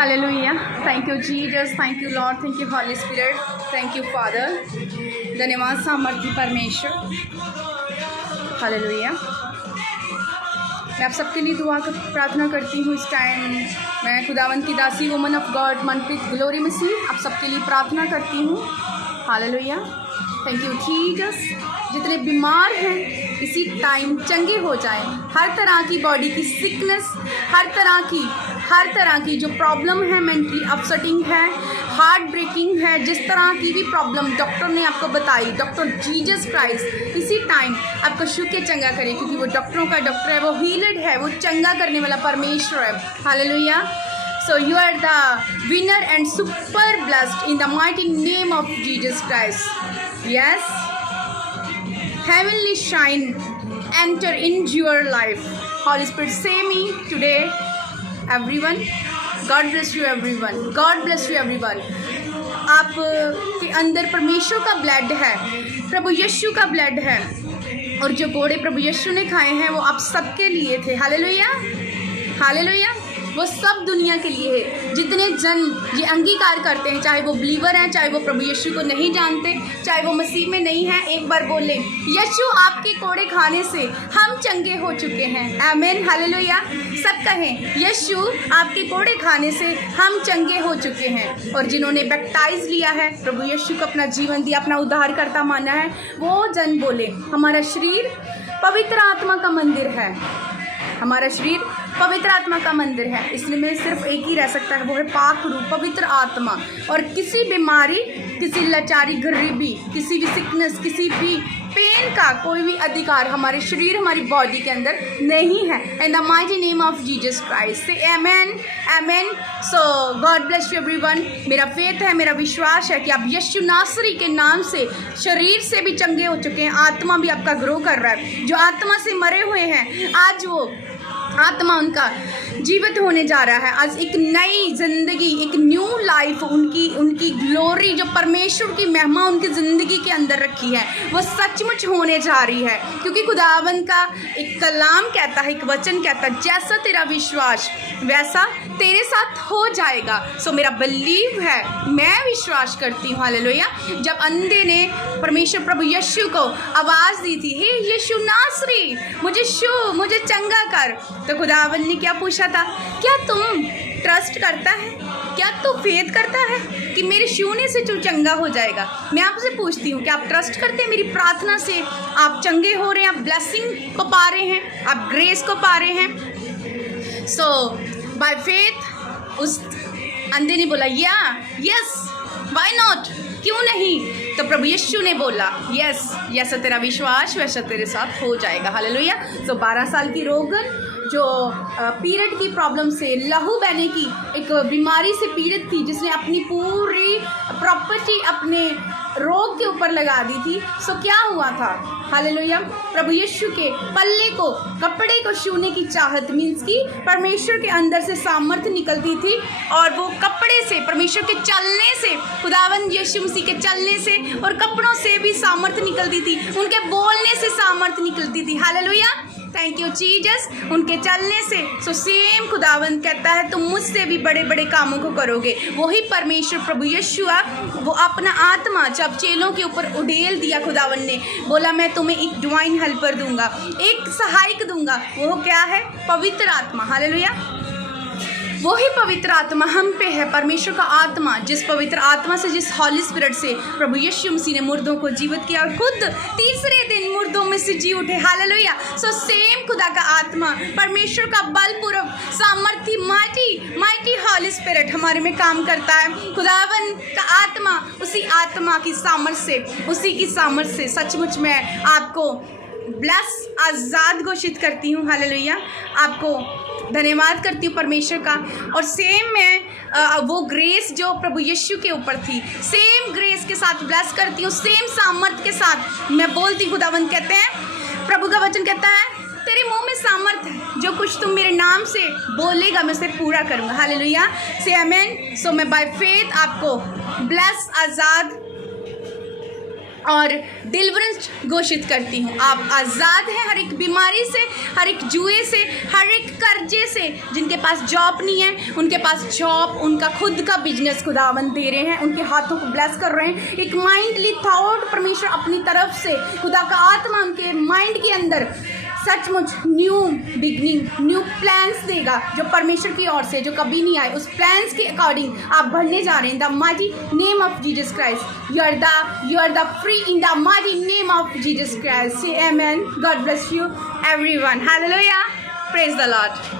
Hallelujah. Thank you Jesus, thank you Lord, thank you Holy Spirit, thank you Father. धन्यवाद सामर्थी परमेश्वर। Hallelujah. मैं आप सबके लिए दुआ प्रार्थना करती हूँ। इस टाइम मैं खुदावंत की दासी woman of God Manpreet glory मसीह आप सबके लिए प्रार्थना करती हूँ। हालेलुया। Thank you Jesus. जितने बीमार हैं इसी टाइम चंगे हो जाएं। हर तरह की बॉडी की सिकनेस, हर तरह की जो प्रॉब्लम है, मेंटली अपसेटिंग है, हार्ट ब्रेकिंग है, जिस तरह की भी प्रॉब्लम डॉक्टर ने आपको बताई, डॉक्टर जीसस क्राइस्ट इसी टाइम आपको छू के चंगा करे, क्योंकि वो डॉक्टरों का डॉक्टर है, वो हीलड है, वो चंगा करने वाला परमेश्वर है। Hallelujah. So you are the winner and super blessed in the mighty name of Jesus Christ. Yes. Heavenly shine enter into your life. Holy Spirit, say me today, everyone. God bless you everyone. God bless you everyone. आप के अंदर परमेश्वर का blood है, प्रभु यीशु का blood है, और जो घोड़े प्रभु यीशु ने खाए हैं वो आप सबके लिए थे। हालेलुया। हालेलुया। वो सब दुनिया के लिए है। जितने जन ये अंगीकार करते हैं, चाहे वो बिलीवर हैं, चाहे वो प्रभु यीशु को नहीं जानते, चाहे वो मसीह में नहीं हैं, एक बार बोले यीशु आपके कोड़े खाने से हम चंगे हो चुके हैं। आमीन। हालेलुया। सब कहें यीशु आपके कोड़े खाने से हम चंगे हो चुके हैं। और जिन्होंने बैप्टाइज लिया है, प्रभु यीशु को अपना जीवन दिया, अपना उद्धारकर्ता माना है, वो जन बोले हमारा शरीर पवित्र आत्मा का मंदिर है। हमारा शरीर पवित्र आत्मा का मंदिर है। इसमें सिर्फ एक ही रह सकता है, वो है पाक रूप पवित्र आत्मा। और किसी बीमारी, किसी लाचारी, गरीबी, किसी भी सिकनेस, किसी भी पेन का कोई भी अधिकार हमारे शरीर, हमारी बॉडी के अंदर नहीं है। इन the mighty name of Jesus Christ say amen. Amen. So God bless you everyone. मेरा फेथ है, मेरा विश्वास है कि आप यीशु नासरी के नाम से शरीर से भी चंगे हो चुके हैं। आत्मा भी आपका ग्रो कर रहा है। जो आत्मा से मरे हुए हैं, आज वो आत्मा उनका जीवित होने जा रहा है। आज एक नई जिंदगी, एक न्यू लाइफ, उनकी ग्लोरी, जो परमेश्वर की महिमा उनकी ज़िंदगी के अंदर रखी है, वो सचमुच होने जा रही है। क्योंकि खुदावन का एक कलाम कहता है, एक वचन कहता है, जैसा तेरा विश्वास वैसा तेरे साथ हो जाएगा। सो मेरा बिलीव है, मैं विश्वास करती हूँ। हालेलुया। जब अंधे ने परमेश्वर प्रभु यीशु को आवाज़ दी थी, हे यीशु नासरी, मुझे चंगा कर, तो खुदावन ने क्या पूछा था? क्या तुम ट्रस्ट करता है? क्या तू फेथ करता है कि मेरे छूने से तू चंगा हो जाएगा? मैं आपसे पूछती हूँ कि आप ट्रस्ट करते हैं? मेरी प्रार्थना से आप चंगे हो रहे हैं, आप ब्लेसिंग को पा रहे हैं, आप ग्रेस को पा रहे हैं। सो बाय फेथ उस अंधे ने बोला यस, व्हाई नॉट, क्यों नहीं? तो प्रभु यीशु ने बोला यस, जैसा तेरा विश्वास वैसा तेरे साथ हो जाएगा। हालेलुया। तो 12 साल की रोगन, जो पीरियड की प्रॉब्लम से, लहू बहने की एक बीमारी से पीड़ित थी, जिसने अपनी पूरी प्रॉपर्टी अपने रोग के ऊपर लगा दी थी। सो क्या हुआ था? हालेलुया। प्रभु यीशु के पल्ले को, कपड़े को छूने की चाहत, मीन्स की परमेश्वर के अंदर से सामर्थ्य निकलती थी, और वो कपड़े से, परमेश्वर के चलने से, खुदावंद यीशु मसीह के चलने से और कपड़ों से भी सामर्थ्य निकलती थी, उनके बोलने से सामर्थ्य निकलती थी। हालेलुया। Thank you Jesus. उनके चलने से, सो सेम खुदावंद कहता है तुम मुझसे भी बड़े बड़े कामों को करोगे। वही परमेश्वर प्रभु यीशु, वो अपना आत्मा जब चेलों के ऊपर उड़ेल दिया, खुदावंद ने बोला मैं तुम्हें एक डिवाइन हेल्पर दूंगा, एक सहायक दूंगा। वो क्या है? पवित्र आत्मा। हालेलुया। वही पवित्र आत्मा हम पे है, परमेश्वर का आत्मा, जिस पवित्र आत्मा से, जिस हॉली स्पिरिट से प्रभु यीशु मसीह ने मुर्दों को जीवित किया और खुद तीसरे दिन मुर्दों में से जी उठे। हालेलुया। सो सेम खुदा का आत्मा, परमेश्वर का बलपूर्वक सामर्थी माइटी हॉली स्पिरिट हमारे में काम करता है। खुदावन का आत्मा, उसी आत्मा की सामर्थ्य से, उसी की सामर्थ्य से सचमुच मैं आपको ब्लेस, आज़ाद घोषित करती हूँ। हालेलुया। आपको धन्यवाद करती हूँ परमेश्वर का। और सेम मैं वो ग्रेस जो प्रभु यीशु के ऊपर थी, सेम ग्रेस के साथ ब्लेस करती हूँ, सेम सामर्थ के साथ मैं बोलती। खुदावंद कहते हैं, प्रभु का वचन कहता है, तेरे मुंह में सामर्थ है, जो कुछ तुम मेरे नाम से बोलेगा मैं उसे पूरा करूँगा। हालेलुया। से आमेन। सो मैं बाय फेथ आपको ब्लेस, आज़ाद और डिलीवरेंस घोषित करती हूँ। आप आज़ाद हैं हर एक बीमारी से, हर एक जुए से, हर एक कर्जे से। जिनके पास जॉब नहीं है उनके पास जॉब, उनका खुद का बिजनेस खुदावंद दे रहे हैं, उनके हाथों को ब्लेस कर रहे हैं। एक माइंडली थॉट परमेश्वर अपनी तरफ से, खुदा का आत्मा उनके माइंड के अंदर सचमुच न्यू बिगनिंग, न्यू प्लान्स देगा जो परमेश्वर की ओर से, जो कभी नहीं आए। उस प्लान्स के अकॉर्डिंग आप बढ़ने जा रहे हैं। The mighty name of Jesus Christ, you are the free in the mighty name of Jesus Christ. Say amen. God bless you everyone. Hallelujah. Praise the Lord.